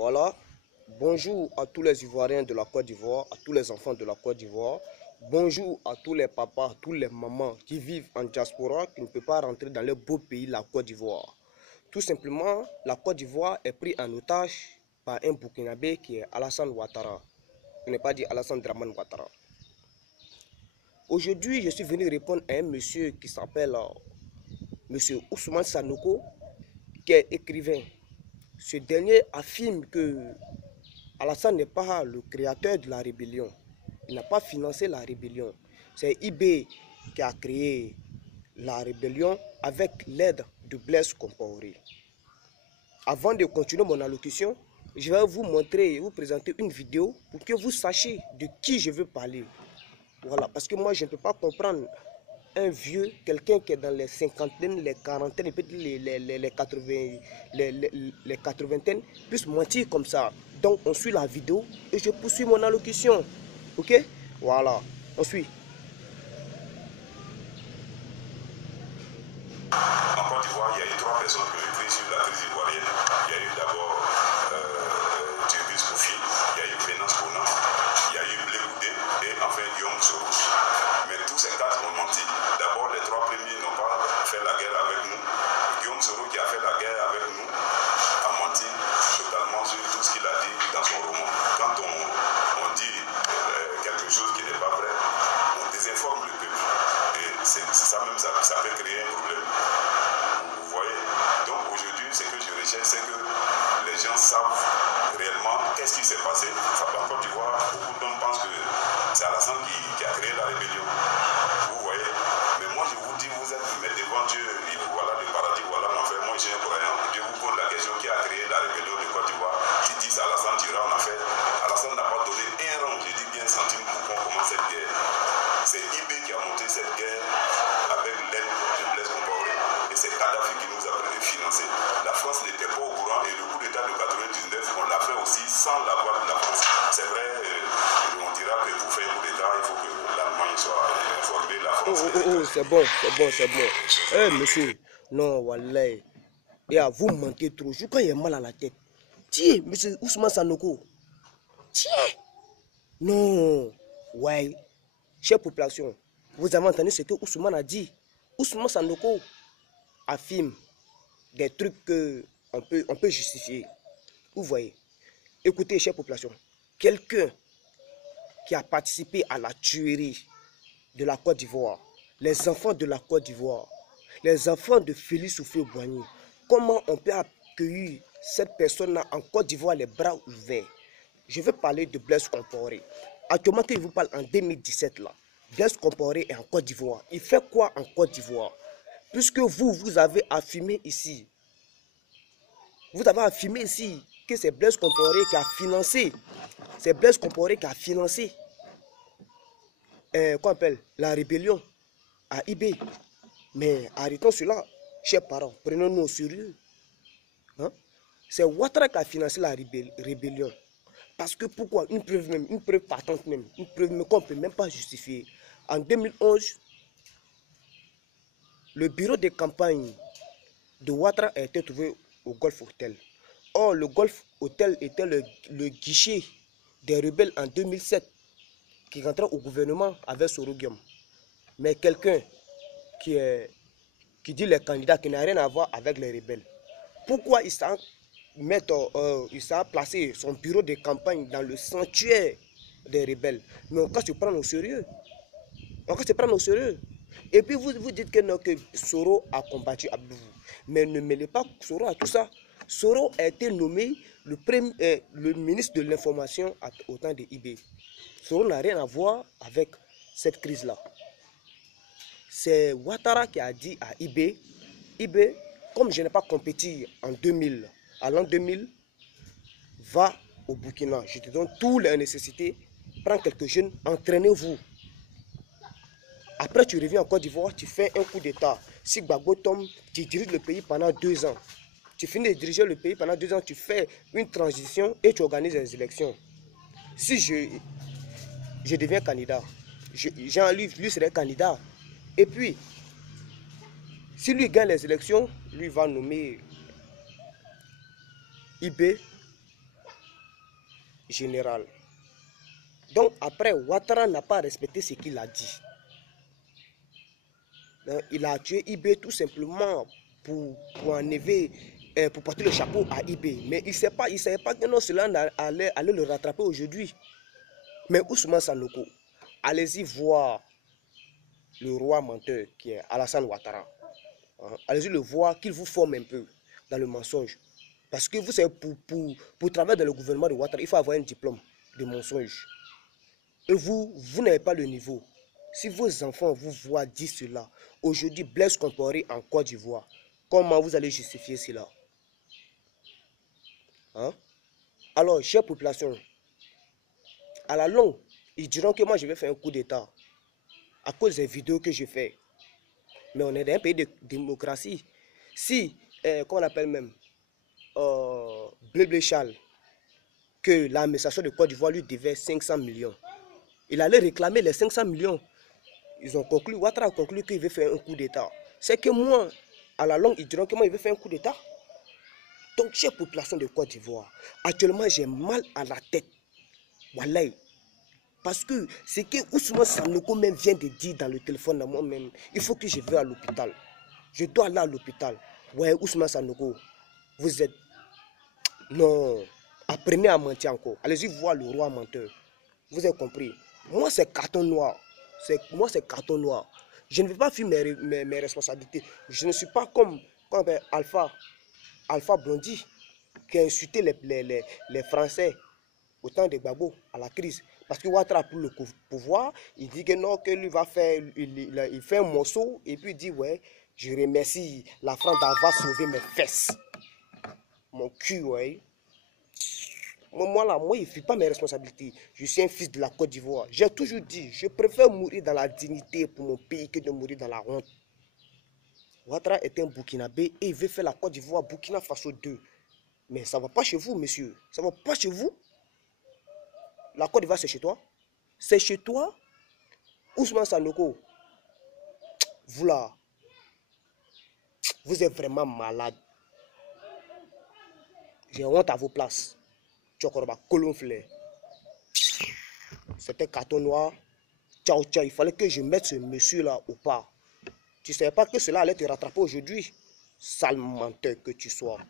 Voilà. Bonjour à tous les Ivoiriens de la Côte d'Ivoire, à tous les enfants de la Côte d'Ivoire. Bonjour à tous les papas, tous les mamans qui vivent en diaspora, qui ne peuvent pas rentrer dans le beau pays, la Côte d'Ivoire. Tout simplement, la Côte d'Ivoire est prise en otage par un Burkinabé qui est Alassane Ouattara. Je n'ai pas dit Alassane Dramane Ouattara. Aujourd'hui, je suis venu répondre à un monsieur qui s'appelle monsieur Ousmane Sanoko, qui est écrivain. Ce dernier affirme que Alassane n'est pas le créateur de la rébellion. Il n'a pas financé la rébellion. C'est IB qui a créé la rébellion avec l'aide de Blaise Compaoré. Avant de continuer mon allocution, je vais vous montrer et vous présenter une vidéo pour que vous sachiez de qui je veux parler. Voilà, parce que moi je ne peux pas comprendre un vieux, quelqu'un qui est dans les cinquantaines, les quarantaines, peut-être les 80, les 80aines, puisse mentir comme ça. Donc on suit la vidéo et je poursuis mon allocution. Ok? Voilà, on suit. En Côte d'Ivoire, il y a eu trois personnes qui ont écrit sur la crise ivoirienne. Il y a eu d'abord Thierry Koufi, il y a eu Venance Kona, il y a eu Blé Goudé et enfin Guillaume Soro. Mais tous ces quatre ont menti. D'abord, les trois premiers n'ont pas fait la guerre avec nous. Guillaume Soro, qui a fait la guerre avec nous, a menti totalement sur tout ce qu'il a dit dans son roman. Quand on dit quelque chose qui n'est pas vrai, on désinforme le peuple. Et ça même, ça peut créer un problème. Vous voyez? Donc aujourd'hui, ce que je recherche, c'est que les gens savent réellement qu'est-ce qui s'est passé. En Côte d'Ivoire, beaucoup d'hommes pensent que c'est Alassane qui a créé la rébellion. Vous voyez? Mais moi, je vous dis, vous êtes devant Dieu, voilà le paradis, voilà mon frère, moi je suis un croyant. Je vous pose la question, qui a créé la rébellion de Côte d'Ivoire? Qui dit Alassane Dira en affaire? Alassane n'a pas donné un rang, je dis bien centime pour qu'on commence cette guerre. C'est IB qui a monté cette guerre avec l'aide de Blaise Compaoré. Et c'est Kadhafi qui nous a financé. La France n'était pas au courant et le coup d'État de 99, on l'a fait aussi sans l'aval de la France. C'est vrai, on dira que pour faire un coup d'État, il faut que l'Allemagne soit informée, la France. C'est bon, c'est bon, c'est bon. Eh monsieur, non, wallah. Et à vous mentez trop. Je crois qu'il y a mal à la tête. Tiens, monsieur Ousmane Sanoko. Tiens. Non. Ouais. Chère population, vous avez entendu ce que Ousmane a dit. Ousmane Sanoko affirme des trucs qu'on peut justifier. Vous voyez. Écoutez, chère population, quelqu'un qui a participé à la tuerie de la Côte d'Ivoire, les enfants de la Côte d'Ivoire, les enfants de Félix Houphouët-Boigny, comment on peut accueillir cette personne-là en Côte d'Ivoire les bras ouverts? Je vais parler de Blaise Compaoré. Actuellement, que je vous parle en 2017 là, Blaise Compaoré est en Côte d'Ivoire. Il fait quoi en Côte d'Ivoire? Puisque vous avez affirmé ici, que c'est Blaise Compaoré qui a financé, qu'on appelle la rébellion à IB. Mais arrêtons cela, chers parents, prenons-nous au sérieux. Hein? C'est Ouattara qui a financé la rébellion. Parce que pourquoi? Une preuve patente même, une preuve qu'on ne peut même pas justifier. En 2011, le bureau de campagne de Ouattara a été trouvé au Golf Hotel. Or, le Golf Hotel était le guichet des rebelles en 2007 qui rentrait au gouvernement avec Sorogium. Mais quelqu'un qui dit les candidats qui n'a rien à voir avec les rebelles, pourquoi il s'est placé son bureau de campagne dans le sanctuaire des rebelles? Mais on va se prendre au sérieux. Et puis vous dites que, non, que Soro a combattu Abdou. Mais ne mêlez pas Soro à tout ça. Soro a été nommé le ministre de l'information au temps de IB. Soro n'a rien à voir avec cette crise-là. C'est Ouattara qui a dit à IB, comme je n'ai pas compétit en 2000, à l'an 2000, va au Burkina. Je te donne toutes les nécessités. Prends quelques jeunes, entraînez-vous. Après, tu reviens en Côte d'Ivoire, tu fais un coup d'État. Si Gbagbo tombe, tu diriges le pays pendant 2 ans. Tu finis de diriger le pays pendant 2 ans, tu fais une transition et tu organises les élections. Si je deviens candidat, lui serait candidat. Et puis, si lui gagne les élections, lui va nommer IB général. Donc après, Ouattara n'a pas respecté ce qu'il a dit. Donc, il a tué IB tout simplement pour enlever, pour porter le chapeau à IB. Mais il ne savait pas que non, cela allait le rattraper aujourd'hui. Mais Ousmane Sanoko, allez-y voir le roi menteur qui est Alassane Ouattara. Allez-y le voir, qu'il vous forme un peu dans le mensonge. Parce que vous savez, pour travailler dans le gouvernement de Ouattara, il faut avoir un diplôme de mensonge. Et vous n'avez pas le niveau. Si vos enfants vous voient dire cela, aujourd'hui, Blaise Compaoré en Côte d'Ivoire, comment vous allez justifier cela? Alors, chère population, à la longue, ils diront que moi je vais faire un coup d'État à cause des vidéos que je fais. Mais on est dans un pays de démocratie. Si, comment on appelle même, Blé Charles, que l'administration de Côte d'Ivoire lui devait 500 millions, il allait réclamer les 500 millions. Ils ont conclu, Ouattara a conclu qu'il veut faire un coup d'État. C'est que moi, à la longue, ils diront que moi, il veut faire un coup d'État. Donc, chère population de Côte d'Ivoire, actuellement, j'ai mal à la tête. Voilà. Parce que ce que Ousmane Sanoko même vient de dire dans le téléphone à moi-même, il faut que je vais à l'hôpital. Je dois aller à l'hôpital. Ouais, Ousmane Sanoko, vous êtes... Non, apprenez à mentir encore. Allez-y voir le roi menteur. Vous avez compris. Moi, c'est carton noir. Moi, c'est carton noir. Je ne vais pas fuir mes responsabilités. Je ne suis pas comme Alpha Blondy, qui a insulté les Français au temps de Gbagbo, à la crise. Parce que Ouattara a pris le pouvoir, il dit que non, que lui va faire, il fait un morceau, et puis il dit, ouais, je remercie la France d'avoir sauvé mes fesses. Mon cul, ouais. Moi, là, moi, il ne fuit pas mes responsabilités. Je suis un fils de la Côte d'Ivoire. J'ai toujours dit, je préfère mourir dans la dignité pour mon pays que de mourir dans la honte. Ouattara est un Burkinabé et il veut faire la Côte d'Ivoire Burkina Faso 2. Mais ça ne va pas chez vous, monsieur. Ça ne va pas chez vous. La Côte d'Ivoire, c'est chez toi. C'est chez toi. Ousmane Sanoko, vous là, vous êtes vraiment malade. J'ai honte à vos places. Tchokoroba, Colomflé. C'était carton noir. Ciao, ciao. Il fallait que je mette ce monsieur-là au pas. Tu ne savais pas que cela allait te rattraper aujourd'hui. Sale menteur que tu sois.